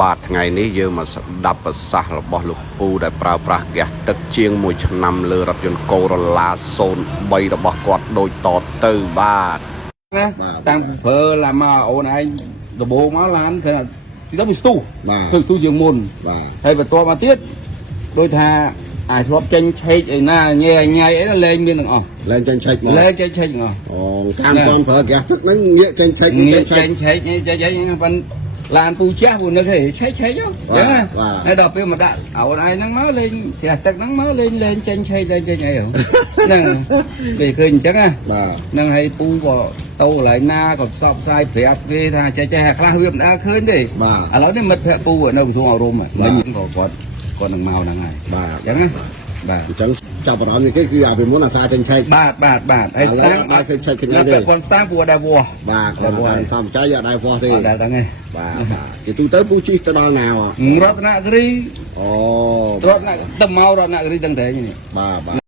បាទថ្ងៃនេះយើងមកស្ដាប់ប្រសាសន៍របស់លោកពូដែលប្រើប្រាស់ហ្គាសទឹកជាង1ឆ្នាំលើរថយន្ត Corolla 03របស់គាត់ដូចតទៅបាទណាតាំងប្រើឡាមកអូនឯងដបោមកឡានគឺទៅវាស្ទុះគឺស្ទុះជាងមុនបាទហើយបន្ទាប់មកទៀតដូចថាអាចធ្លាប់ចេញឆែកឯណាញ៉ៃញ៉ៃអីលែងមានទាំងអស់លែងចេញឆែកមកលែងចេញឆែកទាំងអស់អូតាមគាត់ប្រើហ្គាសទឹកហ្នឹងងាកចេញឆែកងាកចេញឆែកចេញប៉ុន្តែឡានទូចាស់ពួកនឹកហេឆែកចឹងណាហើយដល់ពេលមកដាក់អូនឯងហ្នឹងមកលេងស្រះទឹកហ្នឹងមកលេងចេញឆែកលេងចេញអីហ្នឹងពេលឃើញអញ្ចឹងណាបាទហ្នឹងហើយពូក៏ទៅកន្លែងណាក៏ផ្សព្វផ្សាយប្រាប់គេថាចេះខ្លះវាមិនដែលឃើញទេឥឡូវនេះមិត្តភក្តិពូនៅក្រសួងអប់រំមិញក៏គាត់នឹងមកហ្នឹងហើយបាទអញ្ចឹងណាបាទអញ្ចឹងចាប់អារម្មណ៍នេះគេគឺអាពីមុនអាសាចេញឆែកបាទហើយសាំងដល់ឃើញឆែកគ្នាទេគាត់សាំងពូដែរវោះបាទគាត់បានសំចៃអត់ដែរវោះទេអត់ដែរហ្នឹងឯងបាទគេទូទៅពូជិះទៅដល់ណារតនគិរីអូរតនទៅមករតនគិរីទាំងតែនេះបាទ